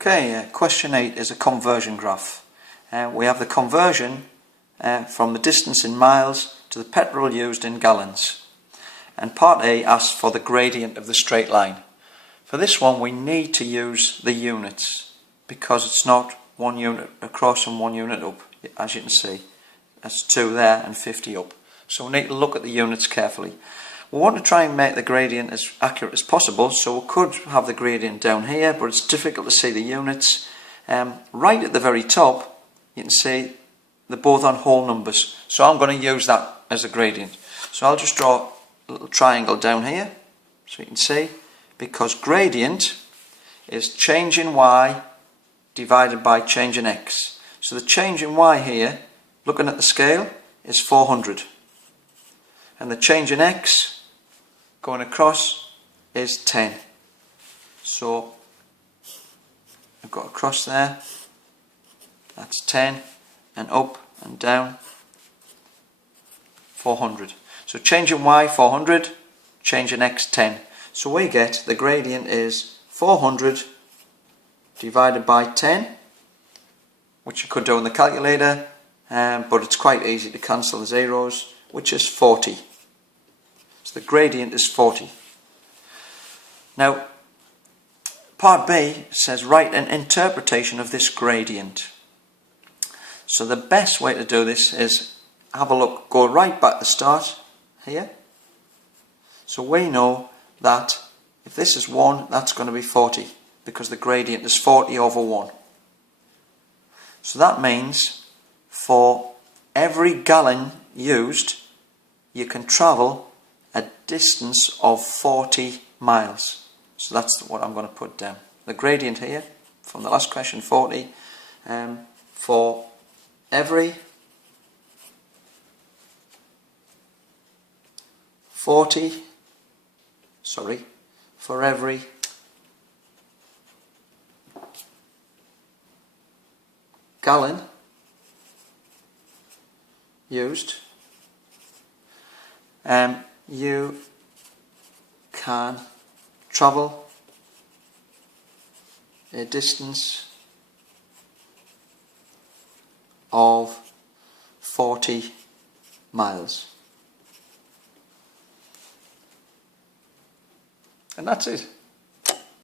Okay, question 8 is a conversion graph. We have the conversion from the distance in miles to the petrol used in gallons. And part A asks for the gradient of the straight line. For this one we need to use the units because it's not 1 unit across and 1 unit up, as you can see. That's 2 there and 50 up. So we need to look at the units carefully. We want to try and make the gradient as accurate as possible, so we could have the gradient down here, but it's difficult to see the units. Right at the very top, you can see they're both on whole numbers, so I'm going to use that as a gradient. So I'll just draw a little triangle down here, so you can see, because gradient is change in y divided by change in x. So the change in y here, looking at the scale, is 400. And the change in x going across is 10. So I've got a cross there, that's 10, and up and down 400. So change in y 400, change in x 10. So we get the gradient is 400 divided by 10, which you could do in the calculator, but it's quite easy to cancel the zeros, which is 40. So the gradient is 40. Now, part B says write an interpretation of this gradient. So the best way to do this is have a look, go right back to the start here. So we know that if this is 1, that's going to be 40 because the gradient is 40 over 1. So that means for every gallon used, you can travel a distance of 40 miles. So that's what I'm going to put down. The gradient here, from the last question, 40, for every gallon used, you can travel a distance of 40 miles. And that's it.